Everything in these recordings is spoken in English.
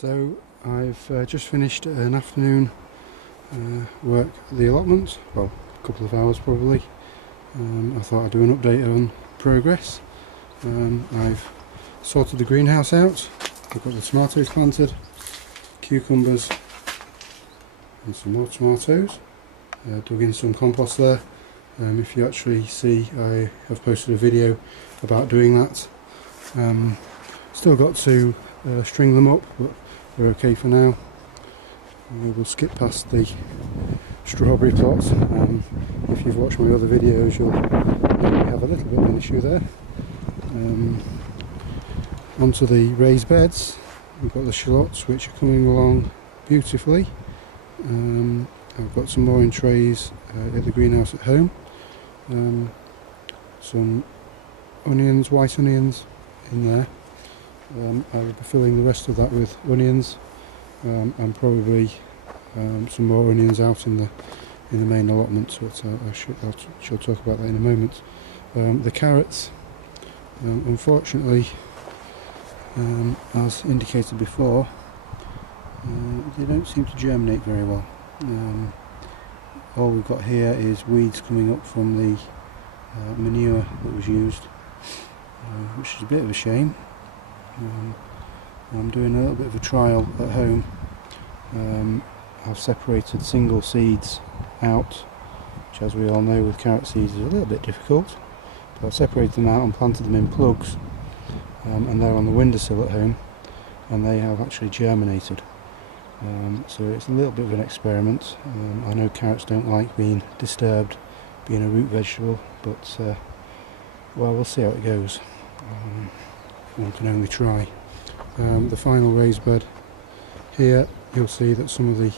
So I've just finished an afternoon work at the allotment, well, a couple of hours probably. I thought I'd do an update on progress. I've sorted the greenhouse out. I've got the tomatoes planted, cucumbers and some more tomatoes. Dug in some compost there. If you actually see, I have posted a video about doing that. Still got to string them up, but they're okay for now. We will skip past the strawberry plots. If you've watched my other videos, you'll maybe have a little bit of an issue there. Onto the raised beds, we've got the shallots which are coming along beautifully. I've got some more in trays at the greenhouse at home. Some onions, white onions in there. I will be filling the rest of that with onions, and probably some more onions out in the main allotment, but I shall talk about that in a moment. The carrots, unfortunately, as indicated before, they don't seem to germinate very well. All we've got here is weeds coming up from the manure that was used, which is a bit of a shame. I'm doing a little bit of a trial at home. I've separated single seeds out, which, as we all know, with carrot seeds is a little bit difficult, but I've separated them out and planted them in plugs, and they're on the windowsill at home, and they have actually germinated. So it's a little bit of an experiment. I know carrots don't like being disturbed, being a root vegetable, but well, we'll see how it goes. One can only try. The final raised bed here, you'll see that some of the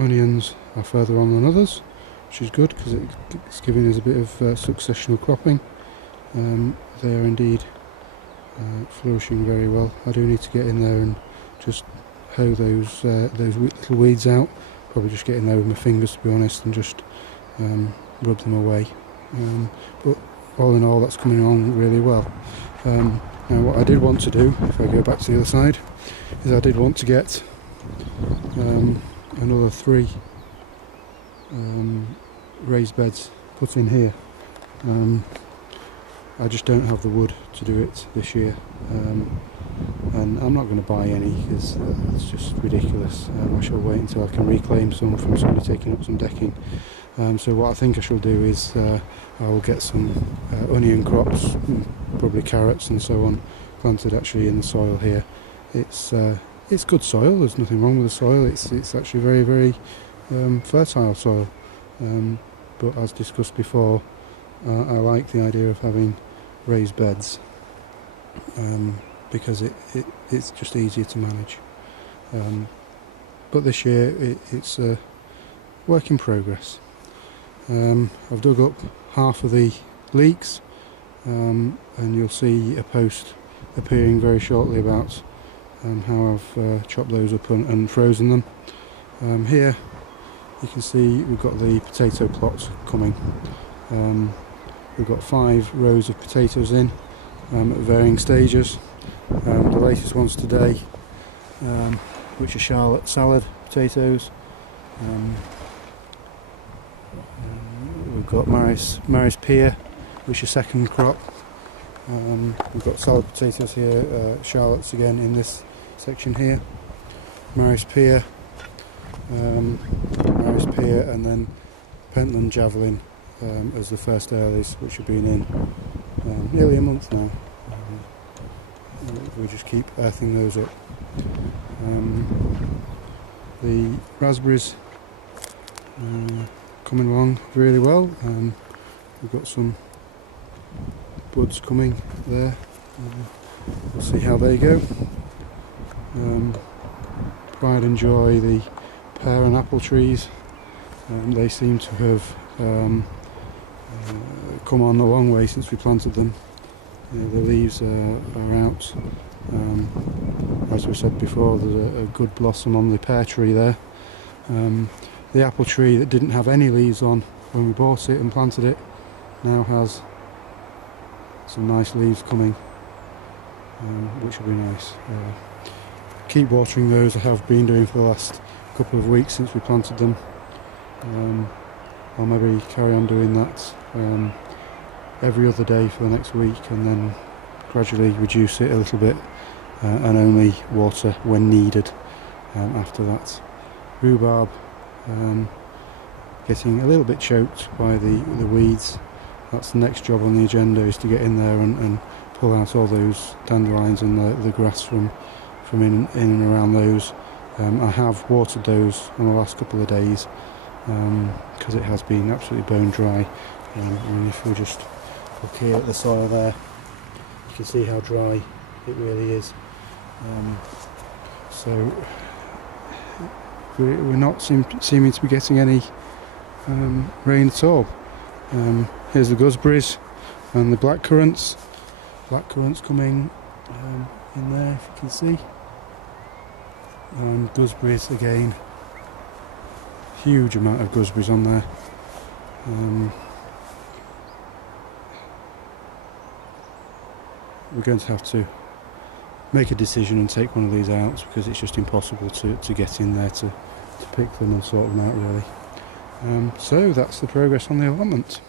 onions are further on than others, which is good because it's giving us a bit of successional cropping. They are indeed flourishing very well. I do need to get in there and just hoe those little weeds out. Probably just get in there with my fingers, to be honest, and just rub them away. But all in all, that's coming on really well. Now, what I did want to do, if I go back to the other side, is I did want to get another 3 raised beds put in here. I just don't have the wood to do it this year, and I'm not going to buy any because it's just ridiculous. I shall wait until I can reclaim some from somebody taking up some decking. So what I think I shall do is I will get some onion crops, probably carrots and so on, planted actually in the soil here. It's good soil. There's nothing wrong with the soil. It's actually very, very fertile soil. But as discussed before, I like the idea of having raised beds because it's just easier to manage. But this year it's a work in progress. I've dug up half of the leeks, and you'll see a post appearing very shortly about how I've chopped those up and frozen them. Here you can see we've got the potato plots coming. We've got 5 rows of potatoes in at varying stages. The latest ones today, which are Charlotte salad potatoes. We've got Maris Pear, which is second crop. We've got salad potatoes here, Charlottes again in this section here. Maris Pear, and then Pentland Javelin as the first earlies, which have been in nearly a month now. We just keep earthing those up. The raspberries coming along really well. We've got some buds coming there. We'll see how they go. Pride and joy, the pear and apple trees, they seem to have come on a long way since we planted them. The leaves are out. As we said before, there's a good blossom on the pear tree there. The apple tree that didn't have any leaves on when we bought it and planted it now has some nice leaves coming, which will be nice. keep watering those. I have been doing for the last couple of weeks since we planted them. I'll maybe carry on doing that every other day for the next week, and then gradually reduce it a little bit and only water when needed after that. Rhubarb getting a little bit choked by the weeds. That's the next job on the agenda, is to get in there and pull out all those dandelions and the grass from in and around those. I have watered those in the last couple of days because it has been absolutely bone dry. And if we just look here at the soil there, you can see how dry it really is. So we're not seeming to be getting any rain at all. Here's the gooseberries and the blackcurrants. Blackcurrants coming in there, if you can see. And gooseberries again. Huge amount of gooseberries on there. We're going to have to make a decision and take one of these out, because it's just impossible to get in there to pick them and sort them out, really. So that's the progress on the allotment.